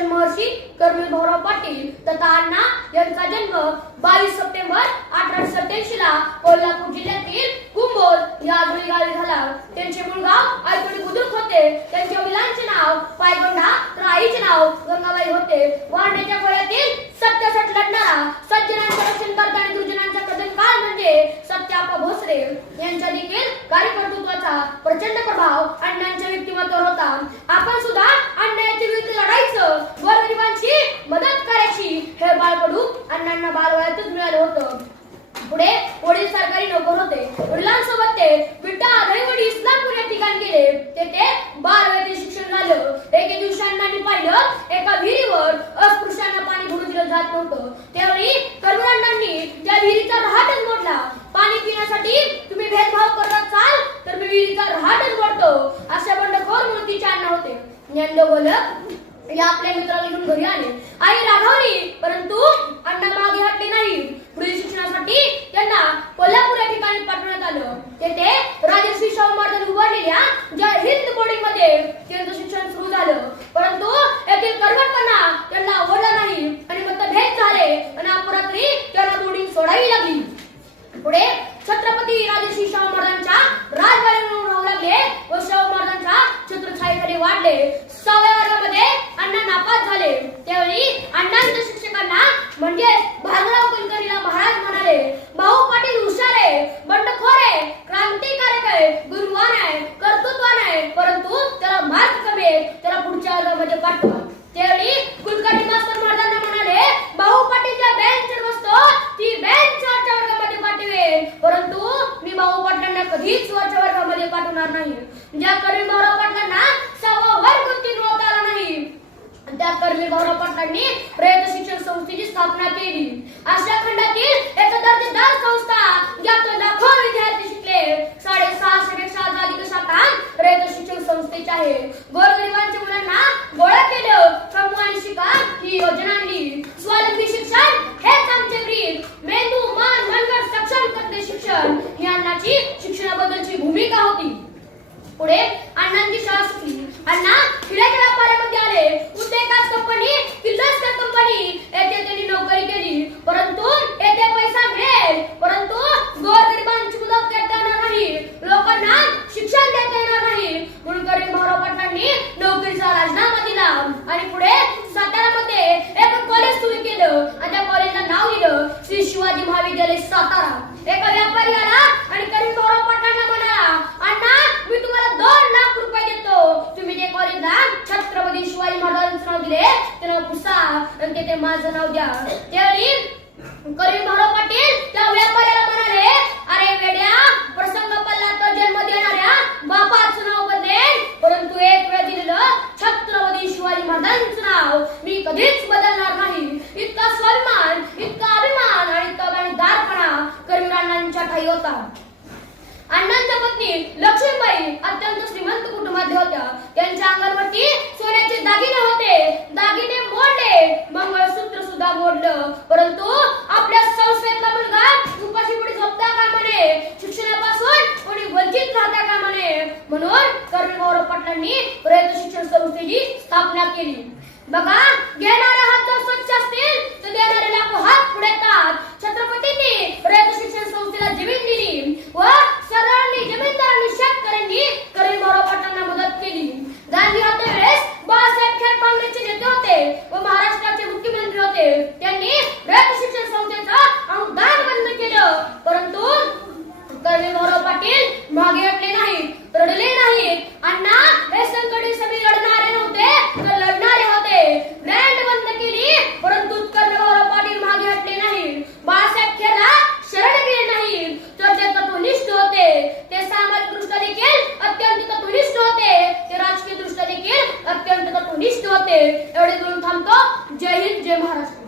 शिक्षण महर्षी कर्नल भाऊराव पाटील तथा अण्णा यांचा जन्म 22 सप्टेंबर 1887 ला कोल्हापूर जिल्ह्यातील कुंभोज या आजोळी गावी झाला। त्यांचे मूळ गाव आयतोडी बुद्रुक होते। त्यांच्या वडिलांचे नाव पायगोंडा तर आईचे नाव गंगाबाई होते। वांड्याच्या खोऱ्यातील सत्यासाठी लढणारा, सज्जनांचे रक्षण करता आणि दुर्जनांचा कदमकाळ म्हणजे सत्याप्पा भोसले यांच्या देखील कार्यकर्तृत्वाचा प्रचंड प्रभाव अण्णांच्या व्यक्तिमत्वावर होता। आपण सुद्धा अन्यायाच्या विरुद्ध लढायचं, गोरगरिबांची मदत करायची हे बाळकडू अण्णांना बालवयातच मिळालं होतं। पुढे वडील सरकारी नोकर होते। वडिलांसोबत ते विटा दहिवडी इस्लामपूर या ठिकाणी गेले। तेथे बालवयातील शिक्षण झालं। एके दिवशी अण्णांनी पाहिलं एका विहिरीवर अस्पृश्यांना पाणी भरून दिलं जात नव्हतं। त्यावेळी कर्नल अण्णांनी त्या विहिरीचा रहाटच मोडला। पाणी पिण्यासाठी तुम्ही भेदभाव करत असाल तर मी विहिरीचा रहाटच मोडतो, अशा बंडखोर मूर्तीचे अण्णा होते। ज्ञानोबलक या आपल्या मित्राला घेऊन घरी आले। आई रागावली, परंतु अण्णा मागे हटले नाही। पुढील शिक्षणासाठी त्यांना कोल्हापूर या ठिकाणी पाठवण्यात आलं। तेथे राजर्षी शाहू महाराजांनी उभारलेल्या जय हिंद बोर्डिंग मध्ये त्यांचं शिक्षण सुरू झालं। परंतु येथील कर्मठपणा त्यांना आवडला नाही आणि मतभेद झाले आणि अपरात्री त्यांना बोर्डिंग सोडावी लागली। पुढे छत्रपती राजर्षी शाहू महाराजांच्या राजवाड्यावर राहू लागले व शाहू महाराजांच्या छत्रछायेखाली वाढले। 6व्या वर्गामध्ये अण्णा नापास झाले। त्यावेळी अण्णांच्या शिक्षकांना म्हणजे भार्गवराव कुलकर्णीला महाराज म्हणाले, भाऊ पाटील हुशार आहे, बंडखोर आहे, क्रांतिकारक आहे, गुणवान आहे, कर्तृत्वान आहे, परंतु त्याला मार्क कमी आहे, त्याला पुढच्या वर्गामध्ये पाठवा। त्यावेळी कुलकर्णी मास्तर महाराजांना म्हणाले, भाऊ पाटील ज्या बेंचवर बसतो ती बेंच वरच्या वर्गामध्ये पाठवेल, परंतु मी भाऊ पाटलांना कधीच वरच्या वर्गामध्ये पाठवणार नाही। ज्या कर्नल भाऊराव पाटलांना 6वा वर्ग उत्तीर्ण होता आला नाही, त्या कर्नल भाऊराव पाटलांनी रयत शिक्षण संस्थेची स्थापना केली। अशा खंडातील एक दर्जेदार संस्था ज्यातून लाखो विद्यार्थी शिकले। 650 पेक्षा अधिक शाखा रयत शिक्षण संस्थेच्या आहे। गोरगरिबांच्या मुलांना गोळा केलं, कमवा आणि शिका ही योजना आणली। स्वावलंबी शिक्षण हेच आमचे ब्रीद, मेंदू मन मनगट सक्षम करते शिक्षण ही अण्णाची शिक्षणाबद्दलची भूमिका होती। पुढे अण्णांची शाळा सुटली। अण्णा खिळ्याच्या व्यापारामध्ये आले। उद्योगात कंपनी, किर्लोस्कर कंपनी येथे त्यांनी नोकरी केली, परंतु येथे पैसा मिळेल, परंतु गोरगरिबांची मदत करता येणार नाही, लोकांना शिक्षण देता येणार नाही, म्हणून कर्नल भाऊराव पाटलांनी नोकरीचा राजीनामा दिला आणि पुढे सातारामध्ये एक कॉलेज सुरू केलं आणि त्या कॉलेजला नाव दिलं श्री शिवाजी महाविद्यालय सातारा। एका व्यापारी आला आणि कर्नल भाऊराव पाटलांना म्हणाला, अण्णा मी तुम्हाला 2 लाख रुपये देतो, तुम्ही जे कॉलेजला छत्रपती शिवाजी महाराजांचं नाव दिले ते नाव पुसा आणि तेथे माझं नाव द्या। त्यावेळी कर्नल भाऊराव पाटील त्या व्यापाऱ्याला म्हणाले, अरे वेड्या, प्रसंग पडला तर जन्म देणाऱ्या बापाचं नाव बदलेल, परंतु एक वेळ दिलेलं छत्रपती शिवाजी महाराजांचं नाव मी कधीच बदलणार नाही। इतका स्वाभिमान, इतका अभिमान आणि इतका दारपणा कर्नल अण्णांच्या ठाई होता। अण्णांच्या पत्नी लक्ष्मीबाई अत्यंत श्रीमंत कुटुंबातील होत्या। त्यांच्या अंगावरती सोन्याचे दागिने होते, दागिने मोडले, मंगळसूत्र सुद्धा मोडलं, परंतु आपल्या संस्थेतला मुलगा उपाशीपोटी झोपता कामा नये, शिक्षणापासून कोणी वंचित राहता कामा नये, म्हणून कर्नल भाऊराव पाटलांनी रयत शिक्षण संस्थेची स्थापना केली। बघा, घेणारे हात जर स्वच्छ असतील तर देणारे लाखो हात पुढे येतात। छत्रपतींनी रयत शिक्षण संस्थेला जमीन दिली व सरळांनी जमीनदारांनी शेतकऱ्यांनी कर्नल भाऊराव पाटलांना मदत केली। गांधी होते वेळेस बाळासाहेब खेड काँग्रेसचे नेते होते व महाराष्ट्राचे मुख्यमंत्री होते।